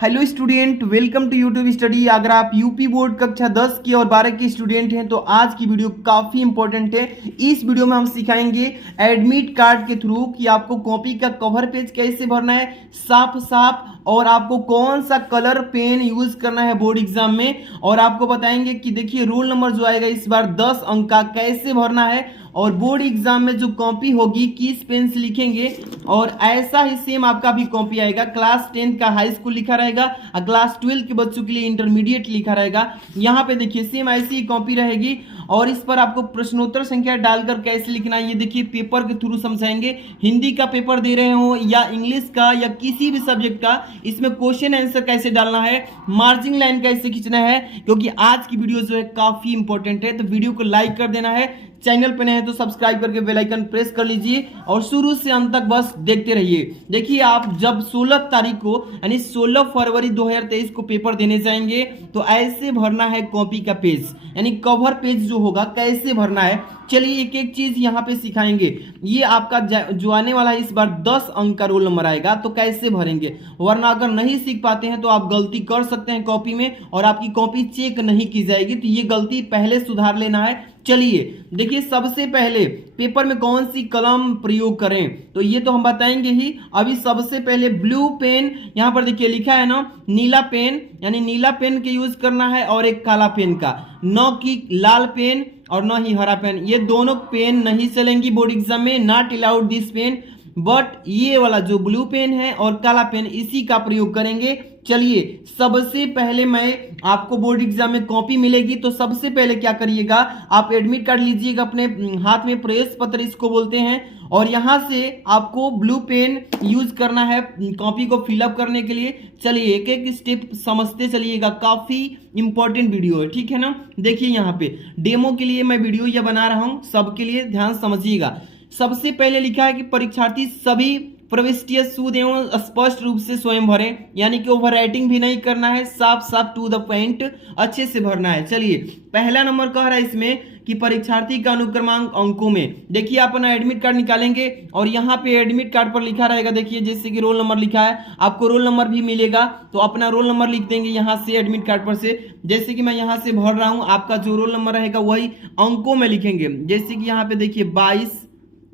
Hello student, welcome to YouTube study. अगर आप UP board कक्षा 10 की और 12 के स्टूडेंट हैं तो आज की वीडियो काफी इंपॉर्टेंट है। इस वीडियो में हम सिखाएंगे एडमिट कार्ड के थ्रू कि आपको कॉपी का कवर पेज कैसे भरना है साफ साफ, और आपको कौन सा कलर पेन यूज करना है बोर्ड एग्जाम में, और आपको बताएंगे कि देखिए रोल नंबर जो आएगा इस बार 10 अंक का कैसे भरना है, और बोर्ड एग्जाम में जो कॉपी होगी किस पेन से लिखेंगे। और ऐसा ही सेम आपका भी कॉपी आएगा, क्लास 10 का हाई स्कूल लिखा रहेगा और क्लास 12 के बच्चों के लिए इंटरमीडिएट लिखा रहेगा। यहाँ पे देखिए सेम ऐसी ही कॉपी रहेगी, और इस पर आपको प्रश्नोत्तर संख्या डालकर कैसे लिखना है ये देखिए पेपर के थ्रू समझाएंगे। हिंदी का पेपर दे रहे हो या इंग्लिश का या किसी भी सब्जेक्ट का, इसमें क्वेश्चन आंसर कैसे डालना है, मार्जिन लाइन कैसे खींचना है, क्योंकि आज की वीडियो जो है काफी इंपॉर्टेंट है। तो वीडियो को लाइक कर देना है, चैनल पे नए हैं तो सब्सक्राइब करके बेल आइकन प्रेस कर लीजिए और शुरू से अंत तक बस देखते रहिए। देखिए आप जब 16 तारीख को यानी 16 फरवरी 2023 को पेपर देने जाएंगे तो ऐसे भरना है कॉपी का पेज, यानी कवर पेज जो होगा कैसे भरना है। चलिए एक एक चीज यहाँ पे सिखाएंगे। ये आपका जो आने वाला है इस बार 10 अंक का रोल नंबर आएगा तो कैसे भरेंगे, वरना अगर नहीं सीख पाते हैं तो आप गलती कर सकते हैं कॉपी में और आपकी कॉपी चेक नहीं की जाएगी, तो ये गलती पहले सुधार लेना है। चलिए देखिए सबसे पहले पेपर में कौन सी कलम प्रयोग करें तो ये तो हम बताएंगे ही। अभी सबसे पहले ब्लू पेन, यहाँ पर देखिए लिखा है ना नीला पेन, यानी नीला पेन के यूज करना है, और एक काला पेन का, न कि लाल पेन और न ही हरा पेन। ये दोनों पेन नहीं चलेंगी बोर्ड एग्जाम में, not allowed this pen, but ये वाला जो ब्लू पेन है और काला पेन इसी का प्रयोग करेंगे। चलिए सबसे पहले मैं आपको बोर्ड एग्जाम में कॉपी मिलेगी तो सबसे पहले क्या करिएगा, आप एडमिट कार्ड लीजिएगा अपने हाथ में, प्रवेश पत्र इसको बोलते हैं, और यहां से आपको ब्लू पेन यूज करना है कॉपी को फिलअप करने के लिए। चलिए एक एक स्टेप समझते चलिएगा, काफी इंपॉर्टेंट वीडियो है, ठीक है ना। देखिए यहाँ पे डेमो के लिए मैं वीडियो यह बना रहा हूं, सबके लिए ध्यान समझिएगा। सबसे पहले लिखा है कि परीक्षार्थी सभी प्रविष्टियां शुद्ध एवं स्पष्ट रूप से स्वयं भरें, यानी कि ओवर राइटिंग भी नहीं करना है, साफ साफ टू द पॉइंट अच्छे से भरना है। चलिए पहला नंबर कह रहा है इसमें कि परीक्षार्थी का अनुक्रमांक अंकों में। देखिए आप अपना एडमिट कार्ड निकालेंगे और यहाँ पे एडमिट कार्ड पर लिखा रहेगा, देखिए जैसे कि रोल नंबर लिखा है, आपको रोल नंबर भी मिलेगा तो अपना रोल नंबर लिख देंगे यहाँ से एडमिट कार्ड पर से। जैसे कि मैं यहाँ से भर रहा हूँ, आपका जो रोल नंबर रहेगा वही अंकों में लिखेंगे। जैसे कि यहाँ पे देखिए 22,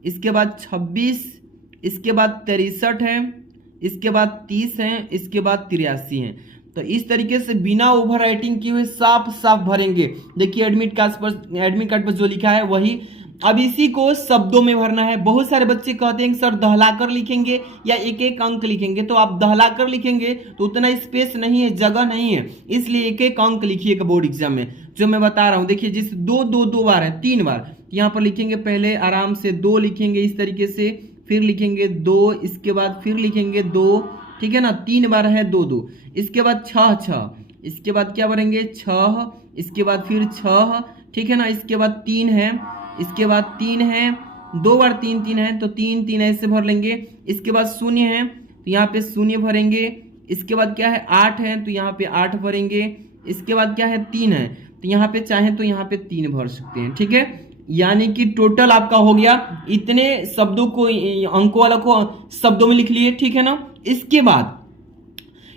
इसके बाद 26, इसके बाद 63 है, इसके बाद 30 है, इसके बाद 83 है। तो इस तरीके से बिना ओवर राइटिंग किए हुए साफ साफ भरेंगे। देखिए एडमिट कार्ड पर जो लिखा है वही। अब इसी को शब्दों में भरना है। बहुत सारे बच्चे कहते हैं कि सर दहलाकर लिखेंगे या एक एक अंक लिखेंगे, तो आप दहलाकर लिखेंगे तो उतना स्पेस नहीं है, जगह नहीं है, इसलिए एक एक अंक लिखिएगा बोर्ड एग्जाम में जो मैं बता रहा हूं। देखिए जिस दो बार है, 3 बार यहाँ पर लिखेंगे, पहले आराम से 2 लिखेंगे इस तरीके से, फिर लिखेंगे 2, इसके बाद फिर लिखेंगे 2, ठीक है ना, 3 बार है 2 2, इसके बाद 6, इसके बाद क्या भरेंगे 6, इसके बाद फिर 6, ठीक है ना, इसके बाद 3 है, इसके बाद 3 है, 2 बार 3 3 है तो 3 3 ऐसे भर लेंगे। इसके बाद 0 है तो यहाँ पे 0 भरेंगे। इसके बाद क्या है 8 है तो यहाँ पे 8 भरेंगे। इसके बाद क्या है 3 है तो यहाँ पे चाहे तो यहाँ पे 3 भर सकते हैं, ठीक है। यानी कि टोटल आपका हो गया, इतने शब्दों को अंकों वाला को शब्दों में लिख लिए, ठीक है ना। इसके बाद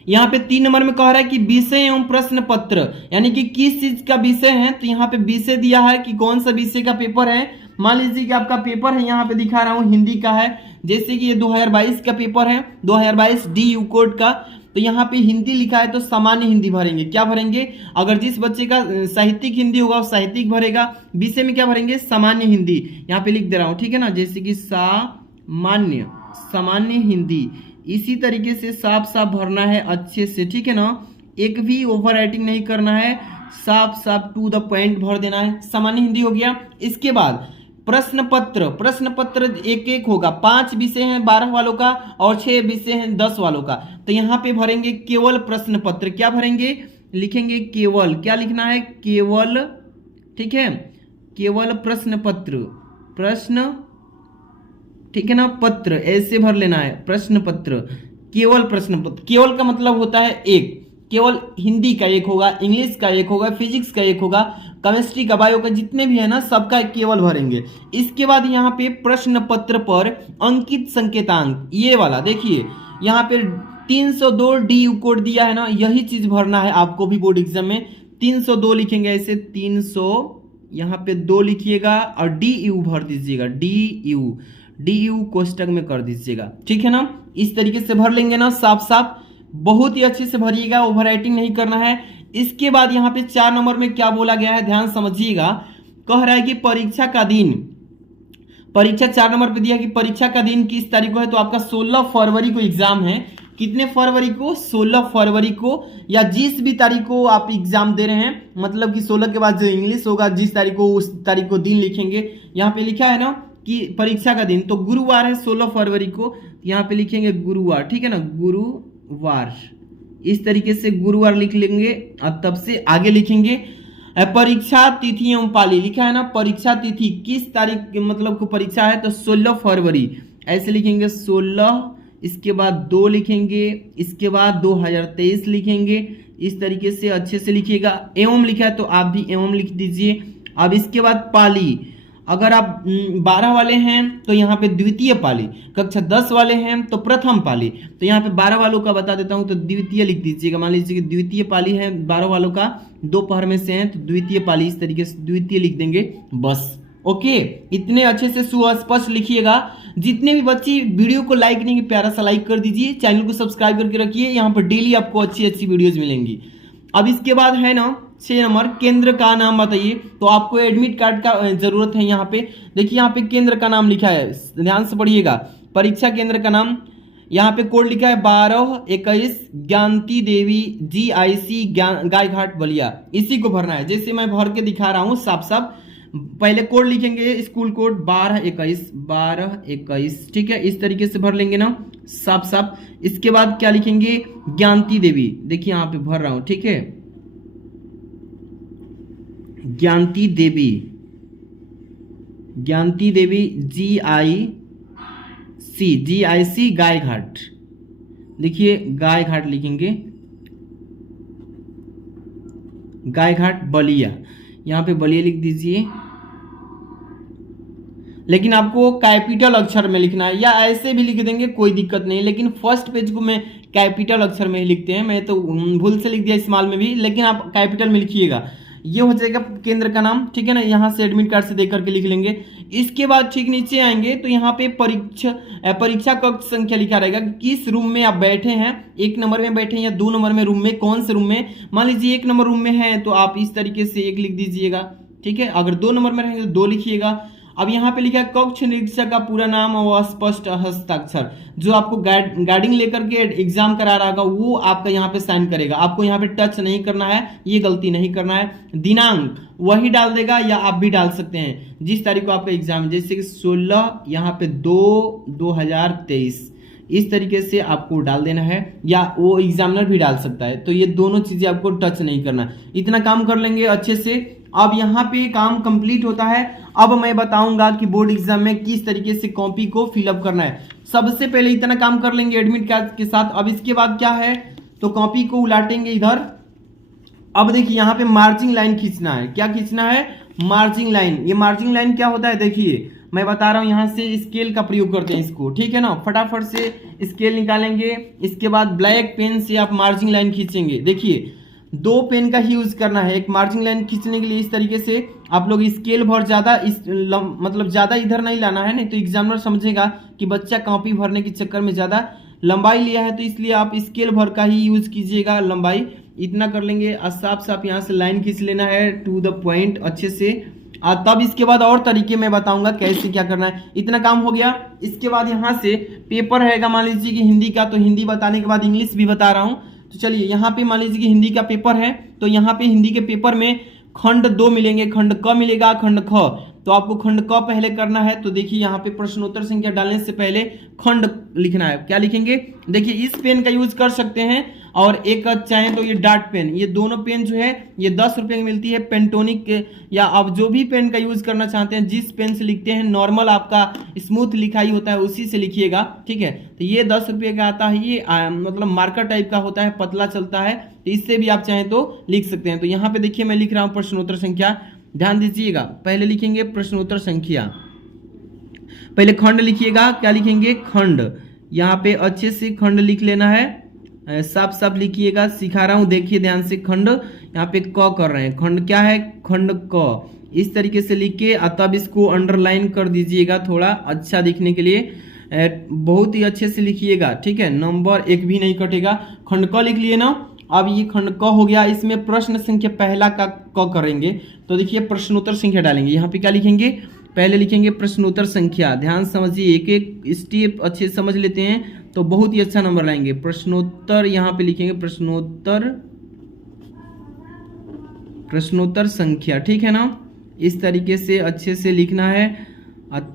यहाँ पे 3 नंबर में कह रहा है कि विषय एवं प्रश्न पत्र, यानी कि किस चीज का विषय है, तो यहाँ पे विषय दिया है कि कौन सा विषय का पेपर है। मान लीजिए कि आपका पेपर है, यहाँ पे दिखा रहा हूँ हिंदी का है, जैसे कि ये 2022 का पेपर है, 2022 DU कोड का, तो यहाँ पे हिंदी लिखा है तो सामान्य हिंदी भरेंगे। क्या भरेंगे, अगर जिस बच्चे का साहित्यिक हिंदी होगा वो साहित्यिक भरेगा, विषय में क्या भरेंगे सामान्य हिंदी, यहाँ पे लिख दे रहा हूँ, ठीक है ना, जैसे कि सामान्य हिंदी। इसी तरीके से साफ साफ भरना है अच्छे से, ठीक है ना, एक भी ओवर राइटिंग नहीं करना है, साफ साफ टू द पॉइंट भर देना है। सामान्य हिंदी हो गया। इसके बाद प्रश्न पत्र एक एक होगा, 5 विषय हैं 12 वालों का और 6 विषय हैं 10 वालों का, तो यहाँ पे भरेंगे केवल प्रश्न पत्र। क्या भरेंगे, लिखेंगे केवल, क्या लिखना है केवल, ठीक है, केवल प्रश्न पत्र, ठीक है ना, पत्र ऐसे भर लेना है, प्रश्न पत्र, केवल प्रश्न पत्र। केवल का मतलब होता है एक, केवल हिंदी का एक होगा, इंग्लिश का एक होगा, फिजिक्स का एक होगा, केमिस्ट्री का, बायो का, जितने भी है ना सबका केवल भरेंगे। इसके बाद यहाँ पे प्रश्न पत्र पर अंकित संकेतांक, ये वाला देखिए यहाँ पे 302 DU कोड दिया है ना, यही चीज भरना है आपको भी बोर्ड एग्जाम में। 302 लिखेंगे ऐसे, 300 यहाँ पे 2 लिखिएगा और DU भर दीजिएगा, DU कोष्टक में कर दीजिएगा, ठीक है ना। इस तरीके से भर लेंगे ना साफ साफ, बहुत ही अच्छे से भरिएगा, ओवर राइटिंग नहीं करना है। इसके बाद यहाँ पे 4 नंबर में क्या बोला गया है, ध्यान समझिएगा। कह रहा है कि परीक्षा का दिन, परीक्षा 4 नंबर पे दिया कि परीक्षा का दिन किस तारीख को है, तो आपका 16 फरवरी को एग्जाम है। कितने फरवरी को, 16 फरवरी को, या जिस भी तारीख को आप एग्जाम दे रहे हैं, मतलब कि 16 के बाद जो इंग्लिश होगा, जिस तारीख को उस तारीख को दिन लिखेंगे। यहाँ पे लिखा है ना कि परीक्षा का दिन, तो गुरुवार है 16 फरवरी को, यहाँ पे लिखेंगे गुरुवार, ठीक है ना, गुरुवार। इस तरीके से गुरुवार लिख लेंगे और तब से आगे लिखेंगे परीक्षा तिथि एवं पाली, लिखा है ना परीक्षा तिथि किस तारीख मतलब को परीक्षा है, तो 16 फरवरी ऐसे लिखेंगे 16, इसके बाद 2 लिखेंगे, इसके बाद 2023 लिखेंगे। इस तरीके से अच्छे से लिखिएगा। एवं लिखा है तो आप भी एवं लिख दीजिए। अब इसके बाद पाली, अगर आप 12 वाले हैं तो यहाँ पे द्वितीय पाली, कक्षा 10 वाले हैं तो प्रथम पाली, तो यहाँ पे 12 वालों का बता देता हूँ, तो द्वितीय लिख दीजिएगा। मान लीजिए कि द्वितीय पाली है 12 वालों का, दोपहर में से है तो द्वितीय पाली, इस तरीके से द्वितीय लिख देंगे बस। ओके, इतने अच्छे से सुस्पष्ट लिखिएगा। जितने भी बच्चे वीडियो को लाइक नहीं, प्यारा सा लाइक कर दीजिए, चैनल को सब्सक्राइब करके रखिए, यहाँ पर डेली आपको अच्छी अच्छी वीडियोज मिलेंगी। अब इसके बाद है ना 6 नंबर, केंद्र का नाम बताइए। तो आपको एडमिट कार्ड का जरूरत है। यहाँ पे देखिए, यहाँ पे केंद्र का नाम लिखा है, ध्यान से पढ़िएगा। परीक्षा केंद्र का नाम, यहाँ पे कोड लिखा है 1221 ज्ञानती देवी GIC गायघाट बलिया, इसी को भरना है। जैसे मैं भर के दिखा रहा हूँ साफ साफ। पहले कोड लिखेंगे, स्कूल कोड 1221, ठीक है, इस तरीके से भर लेंगे ना साफ साफ। इसके बाद क्या लिखेंगे, ज्ञानती देवी, देखिए यहाँ पे भर रहा हूं, ठीक है, ज्ञानती देवी GIC गायघाट, देखिए गायघाट लिखेंगे, गायघाट बलिया, यहाँ पे बलिया लिख दीजिए। लेकिन आपको कैपिटल अक्षर में लिखना है, या ऐसे भी लिख देंगे कोई दिक्कत नहीं, लेकिन फर्स्ट पेज को मैं कैपिटल अक्षर में ही लिखते हैं, मैं तो भूल से लिख दिया स्मॉल में भी, लेकिन आप कैपिटल में लिखिएगा। ये हो जाएगा केंद्र का नाम, ठीक है ना। यहाँ से एडमिट कार्ड से देख करके लिख लेंगे। इसके बाद ठीक नीचे आएंगे तो यहाँ पे परीक्षा कक्ष संख्या लिखा रहेगा, किस रूम में आप बैठे हैं, 1 नंबर में बैठे हैं या 2 नंबर में रूम में, कौन से रूम में। मान लीजिए 1 नंबर रूम में है तो आप इस तरीके से 1 लिख दीजिएगा, ठीक है। अगर 2 नंबर में रहेंगे तो 2 लिखिएगा। अब यहाँ पे लिखा है कक्ष निरीक्षक का पूरा नाम और स्पष्ट हस्ताक्षर, जो आपको गाइडिंग लेकर के एग्जाम करा रहा होगा वो आपका यहाँ पे साइन करेगा। आपको यहाँ पे टच नहीं करना है, ये गलती नहीं करना है। दिनांक वही डाल देगा या आप भी डाल सकते हैं जिस तारीख को आपका एग्जाम है, जैसे कि 16 यहाँ पे 2/2023, इस तरीके से आपको डाल देना है, या वो एग्जामिनर भी डाल सकता है। तो ये दोनों चीजें आपको टच नहीं करना है। इतना काम कर लेंगे अच्छे से। अब यहाँ पे काम कंप्लीट होता है। अब मैं बताऊंगा कि बोर्ड एग्जाम में किस तरीके से कॉपी को फिलअप करना है। सबसे पहले इतना काम कर लेंगे एडमिट कार्ड के साथ। अब इसके बाद क्या है, तो कॉपी को उलाटेंगे इधर। अब देखिए यहाँ पे मार्जिंग लाइन खींचना है। क्या खींचना है, मार्जिंग लाइन। ये मार्जिंग लाइन क्या होता है, देखिए मैं बता रहा हूं, यहाँ से स्केल का प्रयोग करते हैं इसको, ठीक है ना। फटाफट से स्केल निकालेंगे। इसके बाद ब्लैक पेन से आप मार्जिंग लाइन खींचेंगे। देखिए 2 पेन का ही यूज करना है एक मार्जिंग लाइन खींचने के लिए। इस तरीके से आप लोग स्केल भर ज्यादा मतलब ज्यादा इधर नहीं लाना है, नहीं तो एग्जामिनर समझेगा कि बच्चा कॉपी भरने के चक्कर में ज्यादा लंबाई लिया है, तो इसलिए आप स्केल भर का ही यूज कीजिएगा लंबाई। इतना कर लेंगे और साफ साफ यहाँ से लाइन खींच लेना है टू द पॉइंट अच्छे से। तब इसके बाद और तरीके मैं बताऊंगा कैसे क्या करना है। इतना काम हो गया। इसके बाद यहाँ से पेपर रहेगा, मान लीजिए कि हिंदी का, तो हिंदी बताने के बाद इंग्लिश भी बता रहा हूँ। तो चलिए यहाँ पे मान लीजिए कि हिंदी का पेपर है, तो यहाँ पे हिंदी के पेपर में खंड 2 मिलेंगे, खंड क मिलेगा, खंड ख। तो आपको खंड क पहले करना है। तो देखिए यहाँ पे प्रश्नोत्तर संख्या डालने से पहले खंड लिखना है। क्या लिखेंगे, देखिए इस पेन का यूज कर सकते हैं, और एक चाहें तो ये डार्ट पेन, ये दोनों पेन जो है ये 10 रुपए की मिलती है। पेंटोनिक या आप जो भी पेन का यूज करना चाहते हैं, जिस पेन से लिखते हैं, नॉर्मल आपका स्मूथ लिखाई होता है उसी से लिखिएगा, ठीक है। तो ये 10 रुपये का आता है, ये मतलब मार्कर टाइप का होता है, पतला चलता है, तो इससे भी आप चाहें तो लिख सकते हैं। तो यहाँ पे देखिए मैं लिख रहा हूँ प्रश्नोत्तर संख्या, ध्यान दीजिएगा। पहले लिखेंगे प्रश्नोत्तर संख्या, पहले खंड लिखिएगा। क्या लिखेंगे, खंड। यहाँ पे अच्छे से खंड लिख लेना है। साफ साफ लिखिएगा, सिखा रहा हूँ, देखिए ध्यान से। खंड यहाँ पे क कर रहे हैं, खंड क्या है, खंड क। इस तरीके से लिख के तब इसको अंडरलाइन कर दीजिएगा थोड़ा अच्छा दिखने के लिए, बहुत ही अच्छे से लिखिएगा, ठीक है। नंबर एक भी नहीं कटेगा। खंड क लिख लिए ना। अब ये खंड क हो गया, इसमें प्रश्न संख्या पहला का क करेंगे। तो देखिए प्रश्नोत्तर संख्या डालेंगे, यहाँ पे क्या लिखेंगे, पहले लिखेंगे प्रश्नोत्तर संख्या। ध्यान समझिए, एक एक स्टेप अच्छे से समझ लेते हैं तो बहुत ही अच्छा नंबर लाएंगे। प्रश्नोत्तर यहाँ पे लिखेंगे, प्रश्नोत्तर संख्या, ठीक है ना। इस तरीके से अच्छे से लिखना है।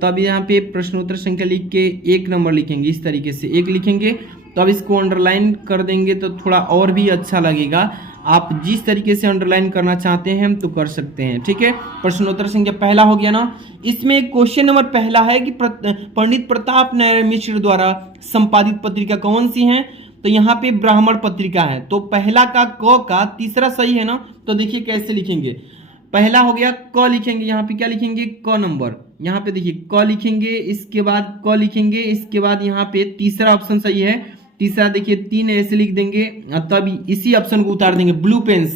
तब यहाँ पे प्रश्नोत्तर संख्या लिख के एक नंबर लिखेंगे, इस तरीके से एक लिखेंगे। तो अब इसको अंडरलाइन कर देंगे तो थोड़ा और भी अच्छा लगेगा। आप जिस तरीके से अंडरलाइन करना चाहते हैं तो कर सकते हैं, ठीक है। प्रश्नोत्तर संख्या पहला हो गया ना। इसमें क्वेश्चन नंबर पहला है कि पंडित प्रताप नारायण मिश्र द्वारा संपादित पत्रिका कौन सी है। तो यहाँ पे ब्राह्मण पत्रिका है। तो पहला का क का तीसरा सही है ना। तो देखिए कैसे लिखेंगे, पहला हो गया क लिखेंगे, यहाँ पे क्या लिखेंगे, क नंबर। यहाँ पे देखिए क लिखेंगे, इसके बाद क लिखेंगे, इसके बाद यहाँ पे तीसरा ऑप्शन सही है। तीसरा देखिए 3 ऐसे लिख देंगे, तब इसी ऑप्शन को उतार देंगे ब्लू पेन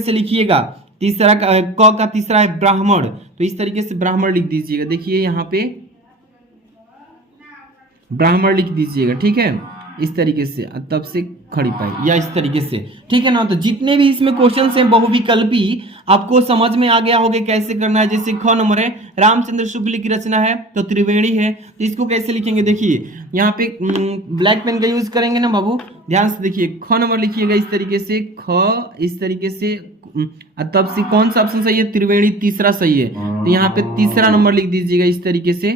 से लिखिएगा। तीसरा क का तीसरा है ब्राह्मण, तो इस तरीके से ब्राह्मण लिख दीजिएगा। देखिए यहाँ पे ब्राह्मण लिख दीजिएगा, ठीक है, इस तरीके से। तब से खड़ी पाई या इस तरीके से, ठीक है ना। तो जितने भी इसमें क्वेश्चन हैं बहुविकल्पी, आपको समझ में आ गया होगा कैसे करना है। जैसे ख नंबर है, रामचंद्र शुक्ल की रचना है तो त्रिवेणी है, तो इसको कैसे लिखेंगे, देखिए यहाँ पे ब्लैक पेन का यूज करेंगे ना बाबू, ध्यान से देखिए। ख नंबर लिखिएगा इस तरीके से, ख इस तरीके से। तब से कौन सा ऑप्शन सही है, त्रिवेणी तीसरा सही है। तो यहाँ पे तीसरा नंबर लिख दीजिएगा इस तरीके से,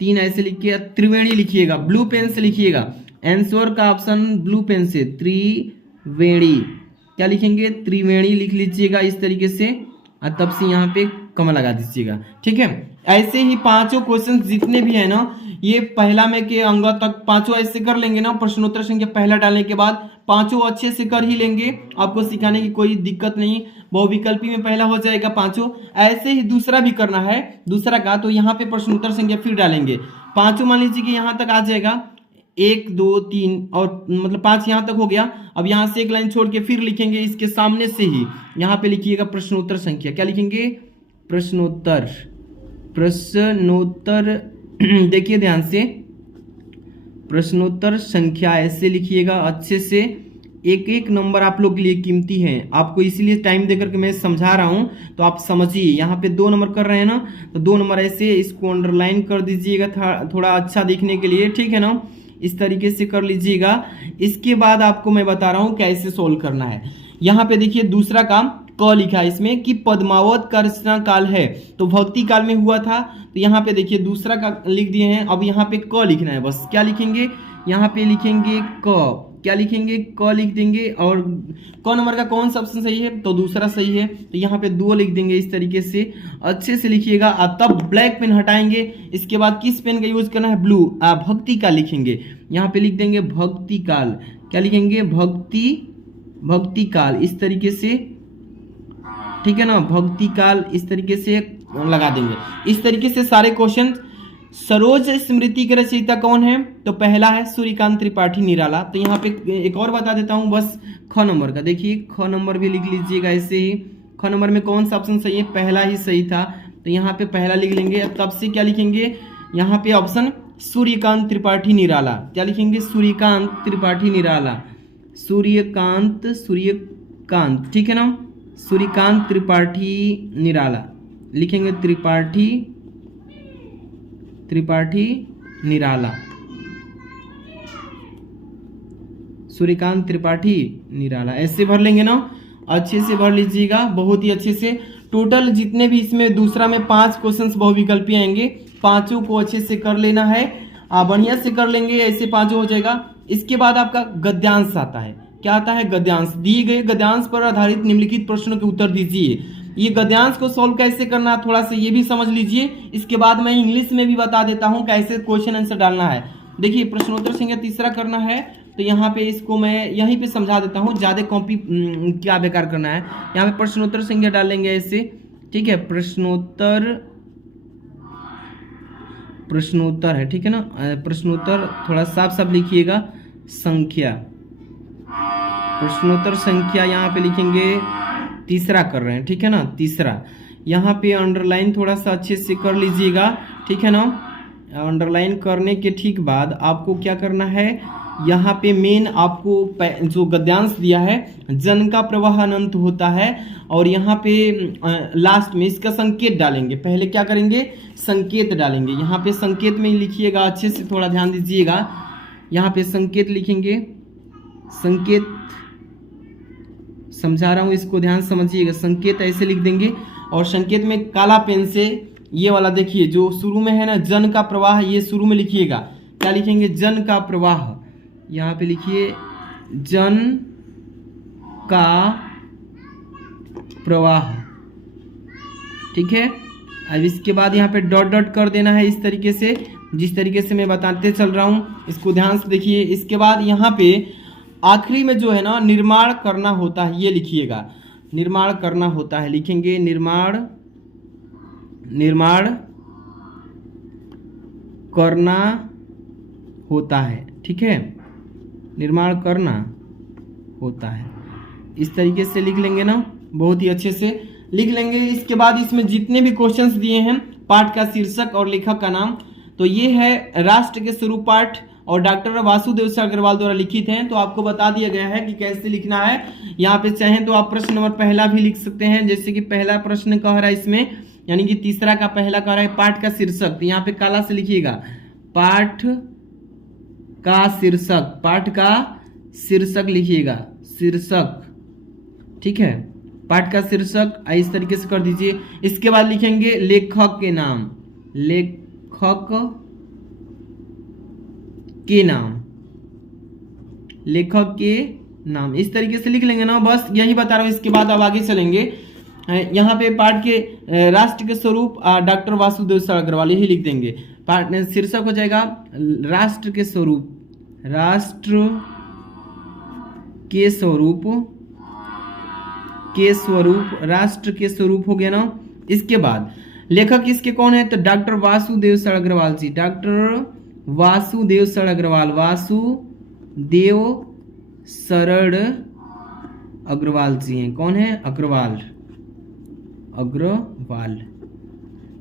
3 ऐसे लिख के त्रिवेणी लिखिएगा, ब्लू पेन से लिखिएगा। आंसर का ऑप्शन ब्लू पेन से, त्रिवेणी क्या लिखेंगे, त्रिवेणी लिख लीजिएगा इस तरीके से। तब से यहाँ पे कमा लगा दीजिएगा, ठीक है। ऐसे ही पांचों क्वेश्चन जितने भी है ना, ये पहला में के अंग तक पांचों ऐसे कर लेंगे ना। प्रश्नोत्तर संख्या पहला डालने के बाद पांचों अच्छे से कर ही लेंगे, आपको सिखाने की कोई दिक्कत नहीं। बहुविकल्पी में पहला हो जाएगा पांचों। ऐसे ही दूसरा भी करना है, दूसरा का तो यहाँ पे प्रश्नोत्तर संख्या फिर डालेंगे। पांचों मान लीजिए कि यहाँ तक आ जाएगा, 1 2 3 और मतलब 5 यहाँ तक हो गया। अब यहाँ से एक लाइन छोड़ के फिर लिखेंगे इसके सामने से ही, यहाँ पे लिखिएगा प्रश्नोत्तर संख्या। क्या लिखेंगे, प्रश्नोत्तर देखिए ध्यान से, प्रश्नोत्तर संख्या ऐसे लिखिएगा अच्छे से। एक एक नंबर आप लोग के लिए कीमती है, आपको इसीलिए टाइम देकर के मैं समझा रहा हूं, तो आप समझिए। यहाँ पे 2 नंबर कर रहे हैं ना, तो 2 नंबर ऐसे इसको अंडरलाइन कर दीजिएगा थोड़ा अच्छा दिखने के लिए, ठीक है ना। इस तरीके से कर लीजिएगा। इसके बाद आपको मैं बता रहा हूं कैसे सोल्व करना है। यहाँ पे देखिए दूसरा काम क लिखा है इसमें कि पद्मावत का रचना काल है, तो भक्ति काल में हुआ था। तो यहाँ पे देखिए दूसरा का लिख दिए हैं। अब यहाँ पे क लिखना है, बस क्या लिखेंगे, यहाँ पे लिखेंगे क, क्या लिखेंगे, क लिख देंगे। और क नंबर का कौन सा ऑप्शन सही है, तो दूसरा सही है। तो यहाँ पे 2 लिख देंगे इस तरीके से, अच्छे से लिखिएगा। तब ब्लैक पेन हटाएंगे। इसके बाद किस पेन का यूज करना है, ब्लू। भक्ति काल लिखेंगे, यहाँ पे लिख देंगे भक्ति काल। क्या लिखेंगे, भक्ति काल इस तरीके से, ठीक है ना, भक्ति काल इस तरीके से लगा देंगे। इस तरीके से सारे क्वेश्चन। सरोज स्मृति के रचयिता कौन है, तो पहला है सूर्यकांत त्रिपाठी निराला। तो यहाँ पे एक और बता देता हूँ बस, ख नंबर का देखिए, ख नंबर भी लिख लीजिएगा ऐसे ही। ख नंबर में कौन सा ऑप्शन सही है, पहला ही सही था, तो यहाँ पे पहला लिख लेंगे। तब से क्या लिखेंगे, यहाँ पे ऑप्शन सूर्यकांत त्रिपाठी निराला। क्या लिखेंगे, सूर्यकांत त्रिपाठी निराला, सूर्यकांत, ठीक है ना, सूर्यकांत त्रिपाठी निराला लिखेंगे, त्रिपाठी निराला, सूर्यकांत त्रिपाठी निराला ऐसे भर लेंगे ना, अच्छे से भर लीजिएगा, बहुत ही अच्छे से। टोटल जितने भी इसमें दूसरा में 5 क्वेश्चंस बहुविकल्पी आएंगे, पांचों को अच्छे से कर लेना है। बढ़िया से कर लेंगे, ऐसे पांचों हो जाएगा। इसके बाद आपका गद्यांश आता है। क्या आता है, गद्यांश। दिए गए गद्यांश पर आधारित निम्नलिखित प्रश्नों के उत्तर दीजिए। ये गद्यांश को सॉल्व कैसे करना है थोड़ा सा ये भी समझ लीजिए। इसके बाद मैं इंग्लिश में भी बता देता हूं कैसे क्वेश्चन आंसर डालना है। देखिए प्रश्नोत्तर संख्या तीसरा करना है, तो यहाँ पे इसको मैं यहीं पे समझा देता हूँ, ज्यादा कॉपी क्या बेकार करना है। यहाँ पे प्रश्नोत्तर संख्या डालेंगे ऐसे, ठीक है, प्रश्नोत्तर है, ठीक है ना। प्रश्नोत्तर थोड़ा साफ साफ लिखिएगा, संख्या प्रश्नोत्तर संख्या यहाँ पे लिखेंगे तीसरा कर रहे हैं, ठीक है ना, तीसरा। यहाँ पे अंडरलाइन थोड़ा सा अच्छे से कर लीजिएगा, ठीक है ना। अंडरलाइन करने के ठीक बाद आपको क्या करना है, यहाँ पे मेन आपको जो गद्यांश दिया है, जन का प्रवाह अनंत होता है, और यहाँ पे लास्ट में इसका संकेत डालेंगे। पहले क्या करेंगे, संकेत डालेंगे। यहाँ पे संकेत में ही लिखिएगा, अच्छे से थोड़ा ध्यान दीजिएगा। यहाँ पे संकेत लिखेंगे, संकेत समझा रहा हूँ, इसको ध्यान समझिएगा। संकेत ऐसे लिख देंगे, और संकेत में काला पेन से ये वाला देखिए जो शुरू में है ना, जन का प्रवाह, ये शुरू में लिखिएगा। क्या लिखेंगे, जन का प्रवाह। यहाँ पे लिखिए जन का प्रवाह, ठीक है। अब इसके बाद यहाँ पे डॉट डॉट कर देना है, इस तरीके से, जिस तरीके से मैं बताते चल रहा हूँ, इसको ध्यान से देखिए। इसके बाद यहाँ पे आखिरी में जो है ना, निर्माण करना होता है, ये लिखिएगा, निर्माण करना होता है, लिखेंगे निर्माण, निर्माण करना होता है, ठीक है, निर्माण करना होता है। इस तरीके से लिख लेंगे ना, बहुत ही अच्छे से लिख लेंगे। इसके बाद इसमें जितने भी क्वेश्चंस दिए हैं, पाठ का शीर्षक और लेखक का नाम, तो ये है राष्ट्र के स्वरूप पाठ, और डॉक्टर वासुदेव अग्रवाल द्वारा लिखित हैं। तो आपको बता दिया गया है कि कैसे लिखना है। यहाँ पे चाहें तो आप प्रश्न नंबर पहला भी लिख सकते हैं, जैसे कि पहला प्रश्न कह रहा है इसमें, यानी कि तीसरा का पहला कह रहा है पाठ का शीर्षक, तो यहाँ पे काला से लिखिएगा पाठ का शीर्षक, पाठ का शीर्षक लिखिएगा, शीर्षक, ठीक है, पाठ का शीर्षक इस तरीके से कर दीजिए। इसके बाद लिखेंगे लेखक के नाम, लेखक के नाम, लेखक के नाम, इस तरीके से लिख लेंगे ना, बस यही बता रहा हूं। इसके बाद अब आगे चलेंगे। यहाँ पे पाठ के राष्ट्र के स्वरूप डॉक्टर वासुदेव अग्रवाल, यही लिख देंगे। पाठ शीर्षक हो जाएगा राष्ट्र के स्वरूप, राष्ट्र के स्वरूप, के स्वरूप, राष्ट्र के स्वरूप हो गया ना। इसके बाद लेखक इसके कौन है, तो डॉक्टर वासुदेव अग्रवाल जी, डॉक्टर वासुदेव अग्रवाल, वासुदेव शरण अग्रवाल जी हैं। कौन है, अग्रवाल, अग्रवाल,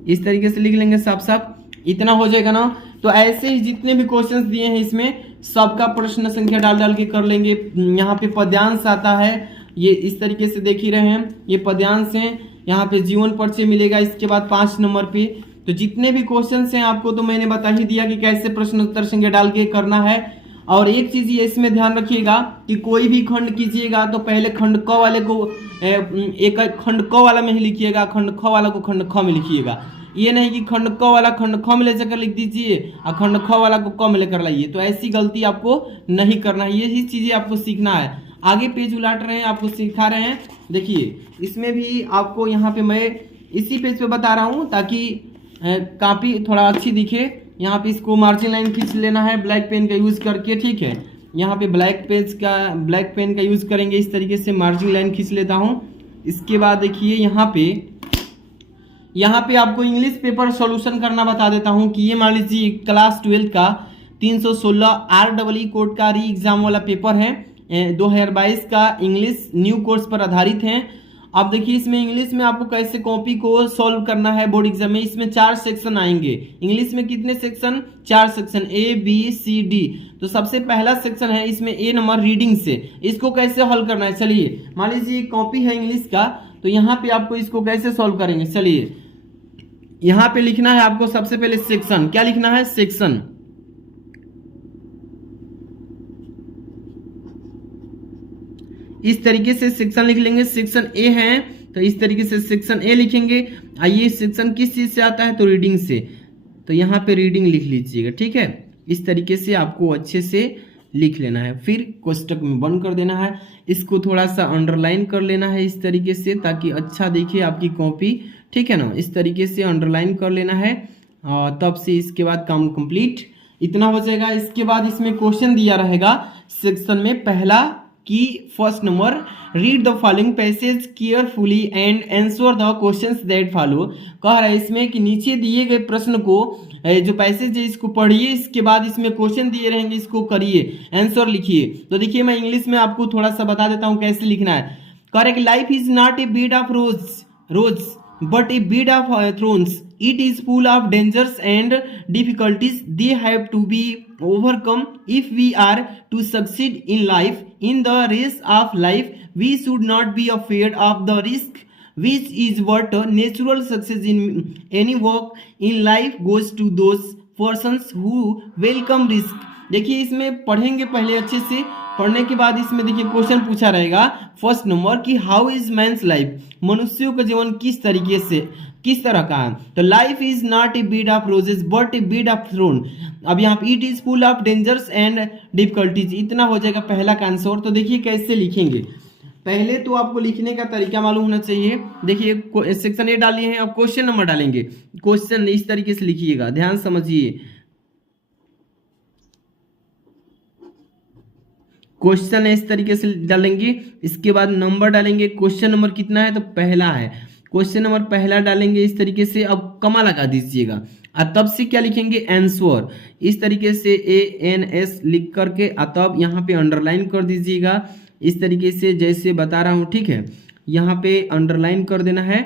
इस तरीके से लिख लेंगे साफ साफ, इतना हो जाएगा ना। तो ऐसे ही जितने भी क्वेश्चंस दिए हैं इसमें सबका प्रश्न संख्या डाल डाल के कर लेंगे। यहाँ पे पद्यांश आता है, ये इस तरीके से देख ही रहे हैं, ये पद्यांश हैं। यहाँ पे जीवन परिचय मिलेगा, इसके बाद 5 नंबर पे। तो जितने भी क्वेश्चंस हैं आपको तो मैंने बता ही दिया कि कैसे प्रश्न उत्तर संख्या डाल के करना है। और एक चीज ये इसमें ध्यान रखिएगा कि कोई भी खंड कीजिएगा तो पहले खंड क वाले को एक खंड क वाला में ही लिखिएगा, खंड ख वाला को खंड ख में लिखिएगा। ये नहीं कि खंड क वाला खंड ख में ले जाकर लिख दीजिए और खंड ख वाला को क में लेकर लाइए, तो ऐसी गलती आपको नहीं करना है। यही चीजें आपको सीखना है। आगे पेज उलाट रहे हैं, आपको सिखा रहे हैं। देखिए इसमें भी आपको यहाँ पे मैं इसी पेज पे बता रहा हूँ ताकि कापी थोड़ा अच्छी दिखे। यहाँ पे इसको मार्जिन लाइन खींच लेना है ब्लैक पेन का यूज करके, ठीक है। यहाँ पे ब्लैक पेन का यूज करेंगे, इस तरीके से मार्जिन लाइन खींच लेता हूँ। इसके बाद देखिए यहाँ पे आपको इंग्लिश पेपर सॉल्यूशन करना बता देता हूँ कि ये मान लीजिए क्लास 12 का 316 REE कोड का री एग्जाम वाला पेपर है, 2022 का इंग्लिश न्यू कोर्स पर आधारित है। अब देखिए इसमें इंग्लिश में आपको कैसे कॉपी को सॉल्व करना है बोर्ड एग्जाम में। इसमें 4 सेक्शन आएंगे। इंग्लिश में कितने सेक्शन, 4 सेक्शन, ABCD। तो सबसे पहला सेक्शन है इसमें A नंबर रीडिंग से, इसको कैसे हल करना है। चलिए मान लीजिए कॉपी है इंग्लिश का, तो यहाँ पे आपको इसको कैसे सॉल्व करेंगे। चलिए यहाँ पे लिखना है आपको सबसे पहले सेक्शन, क्या लिखना है, सेक्शन। इस तरीके से सेक्शन लिख लेंगे। सेक्शन ए है तो इस तरीके से सेक्शन ए लिखेंगे। आइए सेक्शन किस चीज से आता है, तो रीडिंग से, तो यहाँ पे रीडिंग लिख लीजिएगा, ठीक है। इस तरीके से आपको अच्छे से लिख लेना है, फिर कोष्टक में बंद कर देना है। इसको थोड़ा सा अंडरलाइन कर लेना है इस तरीके से ताकि अच्छा दिखे आपकी कॉपी, ठीक है ना। इस तरीके से अंडरलाइन कर लेना है और तब से इसके बाद काम कंप्लीट, इतना हो जाएगा। इसके बाद इसमें क्वेश्चन दिया रहेगा सेक्शन में, पहला कि first number read the following passage carefully and answer the questions that follow. कह रहा है इसमें कि नीचे दिए गए प्रश्न को जो पैसेज है इसको पढ़िए, इसके बाद इसमें क्वेश्चन दिए रहेंगे, इसको करिए, आंसर लिखिए। तो देखिए मैं इंग्लिश में आपको थोड़ा सा बता देता हूँ कैसे लिखना है। कह रहा है कि life is not a bed of rose but a bed of thrones. It is full of dangers and difficulties. They have to be overcome if we are to succeed in life. In the race of life, we should not be afraid of the risk, which is what natural success in any work in life goes to those persons who welcome risk. देखिए इसमें पढ़ेंगे पहले अच्छे से, पढ़ने के बाद इसमें देखिए क्वेश्चन पूछा रहेगा फर्स्ट नंबर कि हाउ इज मैंस लाइफ, मनुष्यों का जीवन किस तरीके से, किस तरह का है। तो life is not a bed of roses but a bed of thorn. अब यहाँ पे it is full of dangers and difficulties, इतना हो जाएगा पहला का आंसर। तो देखिए कैसे लिखेंगे, पहले तो आपको लिखने का तरीका मालूम होना चाहिए। देखिए सेक्शन ए डालिए हैं, अब क्वेश्चन नंबर डालेंगे, क्वेश्चन इस तरीके से लिखिएगा, ध्यान समझिए। क्वेश्चन इस तरीके से डालेंगे, इसके बाद नंबर डालेंगे, क्वेश्चन नंबर कितना है तो पहला है, क्वेश्चन नंबर पहला डालेंगे इस तरीके से। अब कमा लगा दीजिएगा और तब से क्या लिखेंगे आंसर, इस तरीके से ANS लिख करके तब यहाँ पे अंडरलाइन कर दीजिएगा इस तरीके से जैसे बता रहा हूँ, ठीक है। यहाँ पे अंडरलाइन कर देना है,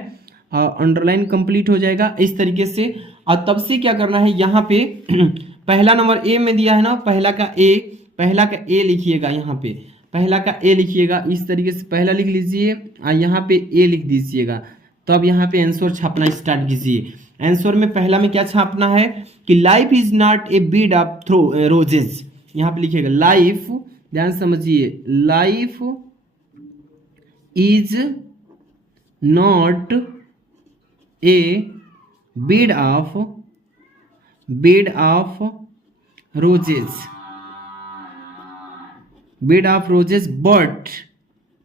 अंडरलाइन कंप्लीट हो जाएगा इस तरीके से। और तब से क्या करना है, यहाँ पे पहला नंबर ए में दिया है ना, पहला का ए लिखिएगा, यहाँ पे पहला का ए लिखिएगा इस तरीके से, पहला लिख लीजिए और यहाँ पे ए लिख दीजिएगा। तब यहाँ पे आंसर छापना स्टार्ट कीजिए। आंसर में पहला में क्या छापना है कि life is not a bed of roses, यहाँ पे लिखिएगा लाइफ, ध्यान समझिए, life is not a bed of roses but,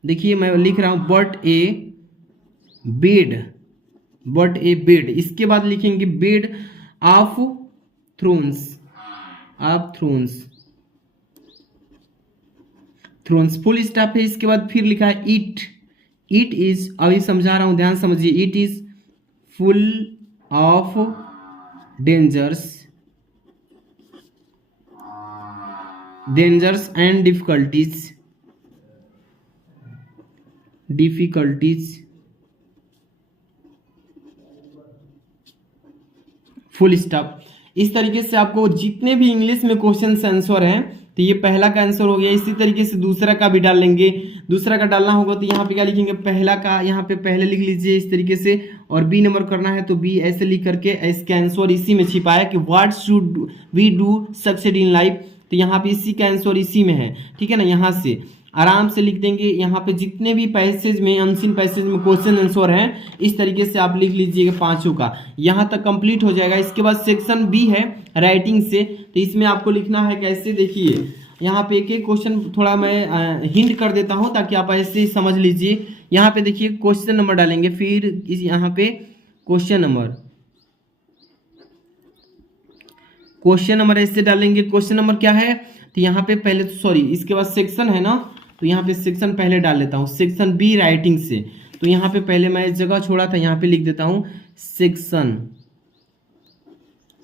देखिए मैं लिख रहा हूं बट ए बेड, इसके बाद लिखेंगे bed of thrones, full stop है। इसके बाद फिर लिखा है इट इज, अभी समझा रहा हूं ध्यान समझिए, it is full of dangers and difficulties full stop. इस तरीके से आपको जितने भी इंग्लिश में क्वेश्चन आंसर हैं, तो ये पहला का आंसर हो गया। इसी तरीके से दूसरा का भी डाल लेंगे, दूसरा का डालना होगा तो यहाँ पे क्या लिखेंगे, पहला का यहाँ पे पहले लिख लीजिए इस तरीके से, और बी नंबर करना है तो बी ऐसे लिख करके इसका आंसर इसी में छिपाया कि what should we do succeed in life, तो यहाँ पे इसी का आंसर इसी में है, ठीक है ना। यहाँ से आराम से लिख देंगे, यहाँ पे जितने भी पैसेज में, अनसीन पैसेज में क्वेश्चन आंसर हैं इस तरीके से आप लिख लीजिएगा पांचों का, यहाँ तक कंप्लीट हो जाएगा। इसके बाद सेक्शन बी है राइटिंग से, तो इसमें आपको लिखना है कैसे, देखिए यहाँ पे एक एक क्वेश्चन थोड़ा मैं हिंट कर देता हूँ ताकि आप ऐसे ही समझ लीजिए। यहाँ पे देखिए क्वेश्चन नंबर डालेंगे, फिर इस यहाँ पे क्वेश्चन नंबर ऐसे डालेंगे। क्वेश्चन नंबर क्या है तो यहाँ पे पहले तो सॉरी, इसके बाद सेक्शन है ना, तो यहाँ पे सेक्शन पहले डाल लेता हूँ, सेक्शन बी राइटिंग से। तो यहाँ पे पहले मैं इस जगह छोड़ा था, यहाँ पे लिख देता हूँ सेक्शन।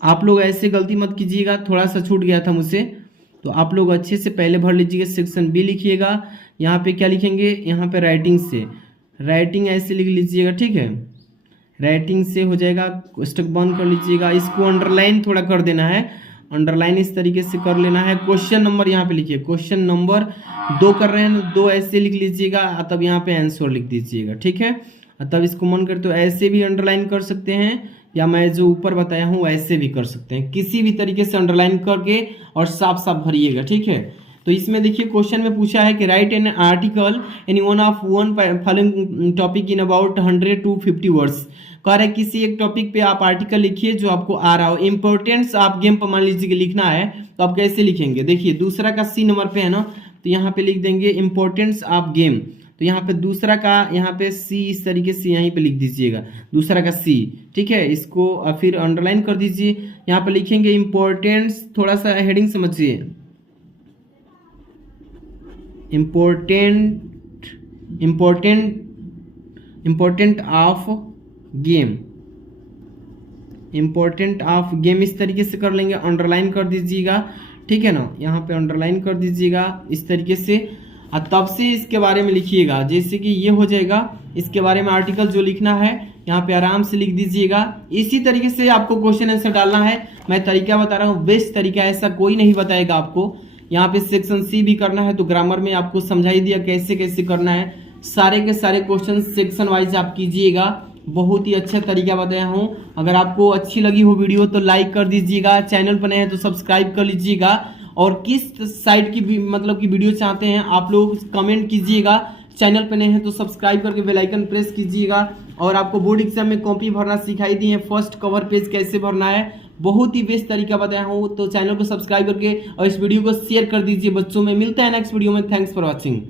आप लोग ऐसे गलती मत कीजिएगा, थोड़ा सा छूट गया था मुझसे, तो आप लोग अच्छे से पहले भर लीजिएगा। सेक्शन बी लिखिएगा, यहाँ पे क्या लिखेंगे, यहाँ पे राइटिंग से, राइटिंग ऐसे लिख लीजिएगा, ठीक है। राइटिंग से हो जाएगा, स्टक बंद कर लीजिएगा। इसको अंडरलाइन थोड़ा कर देना है, अंडरलाइन इस तरीके से कर लेना है। क्वेश्चन नंबर यहाँ पे लिखिए, क्वेश्चन नंबर 2 कर रहे हैं, 2 ऐसे लिख लीजिएगा, तब यहाँ पे आंसर लिख दीजिएगा, ठीक है। तब इसको मन करे तो ऐसे भी अंडरलाइन कर सकते हैं, या मैं जो ऊपर बताया हूँ ऐसे भी कर सकते हैं, किसी भी तरीके से अंडरलाइन करके और साफ साफ भरिएगा, ठीक है। तो इसमें देखिए क्वेश्चन में पूछा है कि right an article in one of one following topic in about 100 to 50 words. कह रहे किसी एक टॉपिक पे आप आर्टिकल लिखिए जो आपको आ रहा हो। इंपॉर्टेंस आप गेम पर मान लीजिए कि लिखना है, तो आप कैसे लिखेंगे, देखिए दूसरा का सी नंबर पे है ना, तो यहाँ पे लिख देंगे इंपॉर्टेंस ऑफ गेम। तो यहाँ पे दूसरा का यहाँ पे सी इस तरीके से यहीं पे लिख दीजिएगा, दूसरा का सी, ठीक है। इसको फिर अंडरलाइन कर दीजिए, यहाँ पे लिखेंगे इंपॉर्टेंस, थोड़ा सा हेडिंग समझिए, important of game, important of game इस तरीके से कर लेंगे, अंडरलाइन कर दीजिएगा, ठीक है ना, यहाँ पे अंडरलाइन कर दीजिएगा इस तरीके से। और तब से इसके बारे में लिखिएगा, जैसे कि ये हो जाएगा, इसके बारे में आर्टिकल जो लिखना है यहाँ पे आराम से लिख दीजिएगा। इसी तरीके से आपको क्वेश्चन आंसर डालना है। मैं तरीका बता रहा हूँ, बेस्ट तरीका, ऐसा कोई नहीं बताएगा आपको। यहाँ पे सेक्शन सी भी करना है तो ग्रामर में आपको समझाई दिया कैसे कैसे करना है। सारे के सारे क्वेश्चन सेक्शन वाइज आप कीजिएगा, बहुत ही अच्छा तरीका बताया हूँ। अगर आपको अच्छी लगी हो वीडियो तो लाइक कर दीजिएगा, चैनल पर नए हैं तो सब्सक्राइब कर लीजिएगा, और किस साइड की मतलब की वीडियो चाहते हैं आप लोग कमेंट कीजिएगा। चैनल पर नए हैं तो सब्सक्राइब करके बेल आइकन प्रेस कीजिएगा। और आपको बोर्ड एग्जाम में कॉपी भरना सिखाई दी है, फर्स्ट कवर पेज कैसे भरना है, बहुत ही बेस्ट तरीका बताया हूँ। तो चैनल को सब्सक्राइब करके और इस वीडियो को शेयर कर दीजिए बच्चों में। मिलता है नेक्स्ट वीडियो में, थैंक्स फॉर वॉचिंग।